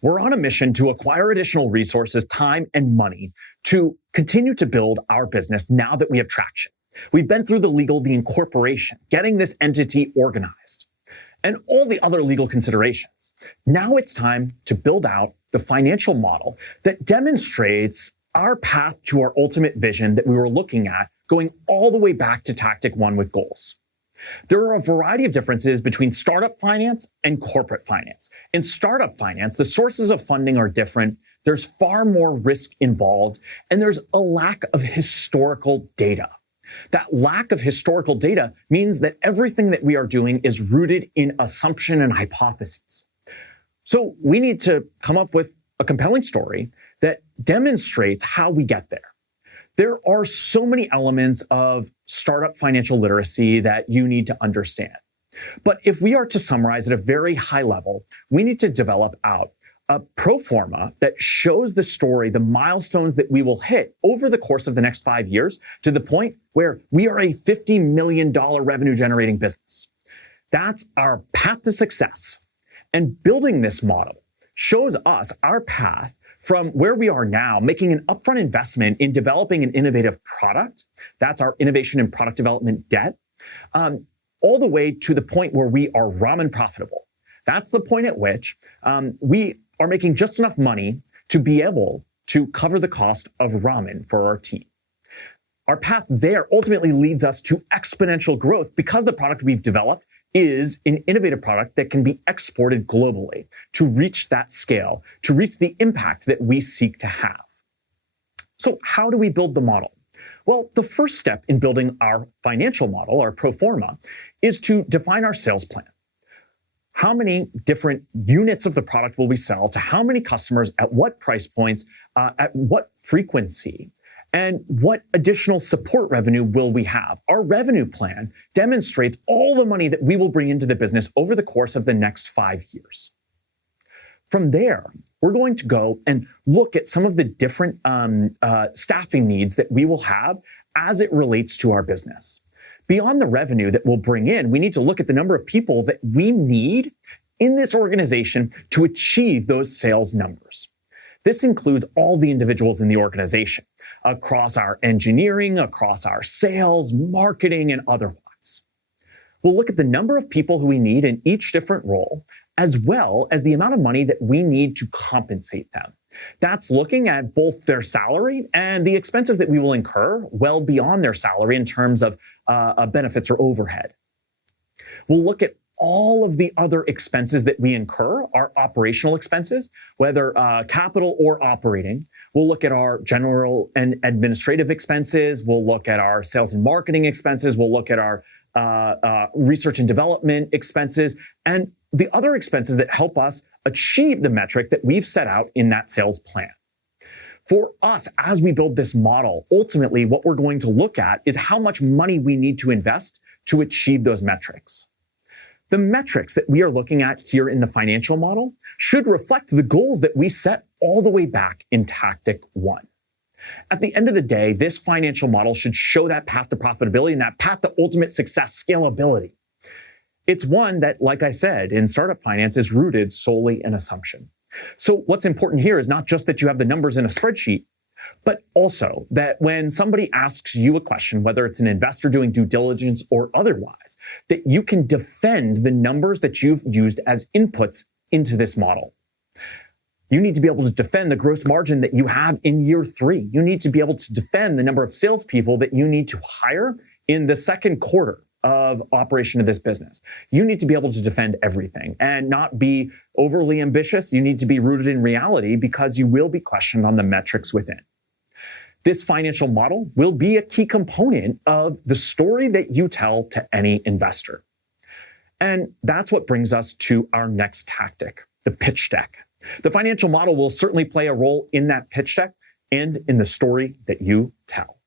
We're on a mission to acquire additional resources, time, and money to continue to build our business now that we have traction. We've been through the legal, the incorporation, getting this entity organized, and all the other legal considerations. Now it's time to build out the financial model that demonstrates our path to our ultimate vision that we were looking at going all the way back to Tactic One with goals. There are a variety of differences between startup finance and corporate finance. In startup finance, the sources of funding are different. There's far more risk involved, and there's a lack of historical data. That lack of historical data means that everything that we are doing is rooted in assumption and hypotheses. So we need to come up with a compelling story that demonstrates how we get there. There are so many elements of startup financial literacy that you need to understand. But if we are to summarize at a very high level, we need to develop out a pro forma that shows the story, the milestones that we will hit over the course of the next 5 years to the point where we are a $50 million revenue generating business. That's our path to success. And building this model shows us our path from where we are now, making an upfront investment in developing an innovative product. That's our innovation and product development debt, all the way to the point where we are ramen profitable. That's the point at which we are making just enough money to be able to cover the cost of ramen for our team. Our path there ultimately leads us to exponential growth because the product we've developed is an innovative product that can be exported globally to reach that scale, to reach the impact that we seek to have. So how do we build the model? Well, the first step in building our financial model, our pro forma, is to define our sales plan. How many different units of the product will we sell to how many customers, at what price points, at what frequency, and what additional support revenue will we have? Our revenue plan demonstrates all the money that we will bring into the business over the course of the next 5 years. From there, we're going to go and look at some of the different staffing needs that we will have as it relates to our business. Beyond the revenue that we'll bring in, we need to look at the number of people that we need in this organization to achieve those sales numbers. This includes all the individuals in the organization, across our engineering, across our sales, marketing, and otherwise. We'll look at the number of people who we need in each different role, as well as the amount of money that we need to compensate them. That's looking at both their salary and the expenses that we will incur well beyond their salary in terms of benefits or overhead. We'll look at all of the other expenses that we incur, our operational expenses, whether capital or operating. We'll look at our general and administrative expenses. We'll look at our sales and marketing expenses. We'll look at our research and development expenses and the other expenses that help us achieve the metric that we've set out in that sales plan. For us, as we build this model, ultimately what we're going to look at is how much money we need to invest to achieve those metrics. The metrics that we are looking at here in the financial model should reflect the goals that we set all the way back in Tactic One. At the end of the day, this financial model should show that path to profitability and that path to ultimate success, scalability. It's one that, like I said, in startup finance is rooted solely in assumption. So what's important here is not just that you have the numbers in a spreadsheet, but also that when somebody asks you a question, whether it's an investor doing due diligence or otherwise, that you can defend the numbers that you've used as inputs into this model. You need to be able to defend the gross margin that you have in year 3. You need to be able to defend the number of salespeople that you need to hire in the second quarter of operation of this business. You need to be able to defend everything and not be overly ambitious. You need to be rooted in reality because you will be questioned on the metrics within. This financial model will be a key component of the story that you tell to any investor. And that's what brings us to our next tactic, the pitch deck. The financial model will certainly play a role in that pitch deck and in the story that you tell.